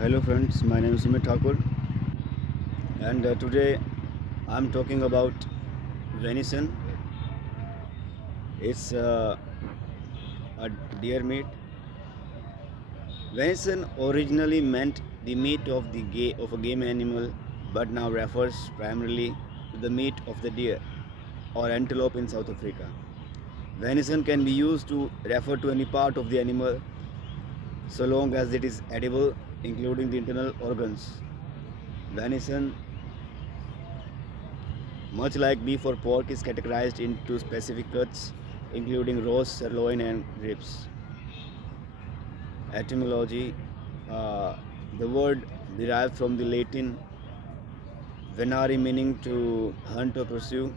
Hello friends, my name is Sumit Thakur and today I'm talking about venison. It's a deer meat. Venison originally meant the meat of of a game animal, but now refers primarily to the meat of the deer or antelope in South Africa. Venison can be used to refer to any part of the animal so long as it is edible, including the internal organs. Venison, much like beef or pork, is categorized into specific cuts, including roast, sirloin, and ribs. Etymology: uh, the word derived from the Latin venare, meaning to hunt or pursue.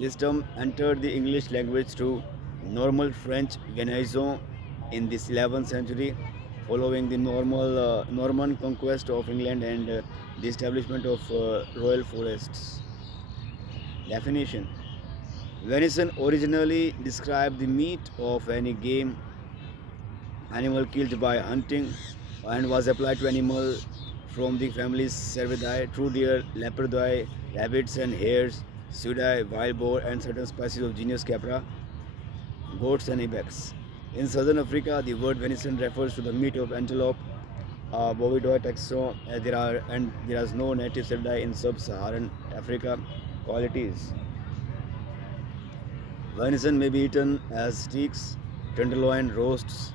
This term entered the English language through normal French venaison in the 11th century, following the Norman conquest of England and the establishment of royal forests. Definition: venison originally described the meat of any game animal killed by hunting and was applied to animals from the families Cervidae, true deer, leopardi, rabbits and hares, suidae, wild boar, and certain species of genus Capra, goats and ibex. In southern Africa, the word venison refers to the meat of antelope, bovidoid taxon. There is no native Cervidae in sub-Saharan Africa. Qualities: venison may be eaten as steaks, tenderloin, roasts,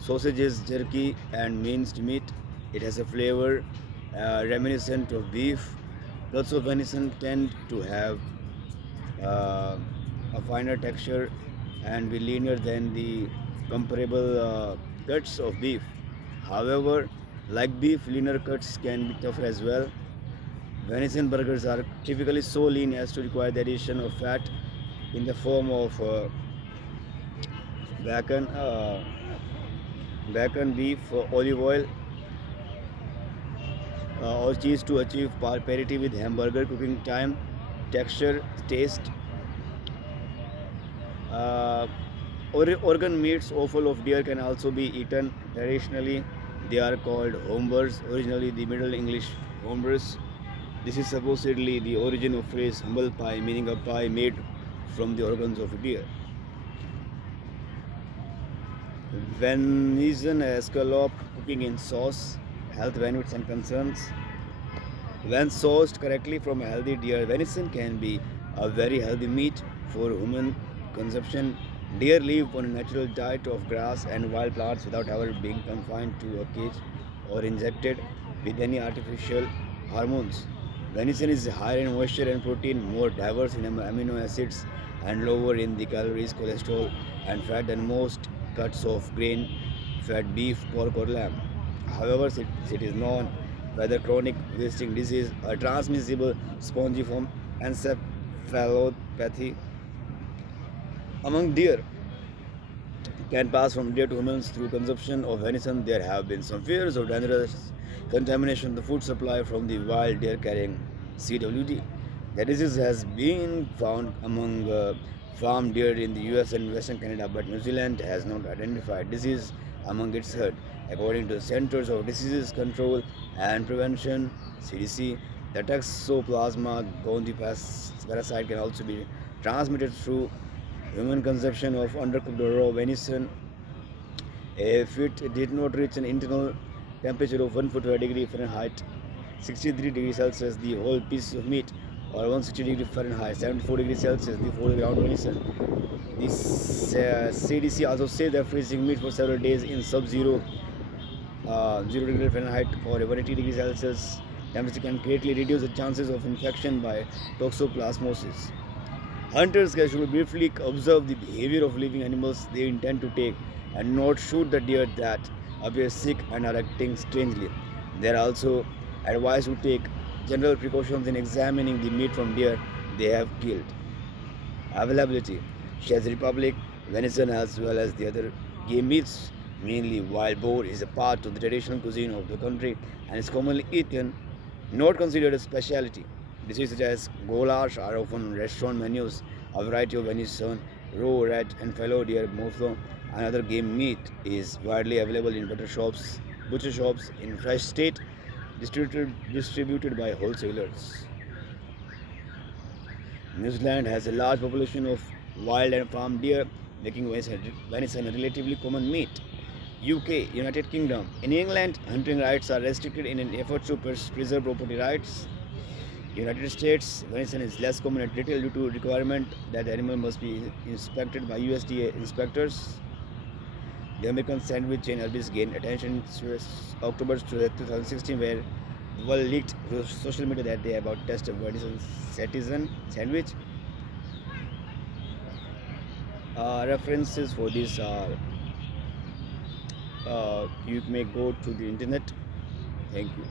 sausages, jerky, and minced meat. It has a flavor reminiscent of beef. Cuts of venison tend to have uh, a finer texture and be leaner than the comparable cuts of beef. However, like beef, leaner cuts can be tougher as well. Venison burgers are typically so lean as to require the addition of fat in the form of bacon, beef, olive oil, or cheese to achieve parity with hamburger. Cooking time, texture, taste. Uh, Organ meats, offal of deer can also be eaten. Traditionally, they are called hombers, originally the Middle English hombers. This is supposedly the origin of phrase humble pie, meaning a pie made from the organs of a deer. Venison escalope, cooking in sauce, health benefits and concerns. When sourced correctly from a healthy deer, venison can be a very healthy meat for human consumption. Deer live on a natural diet of grass and wild plants without ever being confined to a cage or injected with any artificial hormones. Venison is higher in moisture and protein, more diverse in amino acids, and lower in the calories, cholesterol, and fat than most cuts of grain fed beef, pork, or lamb. However, it is known whether chronic wasting disease, a transmissible spongiform encephalopathy among deer can pass from deer to humans through consumption of venison. There have been some fears of dangerous contamination of the food supply from the wild deer carrying CWD. The disease has been found among farm deer in the US and Western Canada, but New Zealand has not identified disease among its herd. According to the Centers of Disease Control and Prevention (CDC), the Toxoplasma gondii parasite can also be transmitted through human consumption of undercooked raw venison. If it did not reach an internal temperature of 140 degree Fahrenheit, 63 degrees Celsius, the whole piece of meat, or 160 degree Fahrenheit, 74 degrees Celsius, the full ground venison. This CDC also says that freezing meat for several days in sub-zero 0 degree Fahrenheit or 180 degrees Celsius temperature can greatly reduce the chances of infection by toxoplasmosis. Hunters should briefly observe the behavior of living animals they intend to take and not shoot the deer that appear sick and are acting strangely. They are also advised to take general precautions in examining the meat from deer they have killed. Availability: Czech Republic, venison as well as the other game meats, mainly wild boar, is a part of the traditional cuisine of the country and is commonly eaten, not considered a specialty. Dishes such as goulash are often on restaurant menus. A variety of venison, raw, red, and fallow deer, buffalo, and other game meat is widely available in butter shops butcher shops in fresh state, distributed by wholesalers. New Zealand has a large population of wild and farm deer, making venison a relatively common meat. UK, United Kingdom. In England, hunting rights are restricted in an effort to preserve property rights. United States, venison is less common at retail due to requirement that the animal must be inspected by USDA inspectors. The American sandwich chain Arby's gained attention in October 2016, where the world leaked to social media that they about test a venison citizen sandwich. References for this are you may go to the internet. Thank you.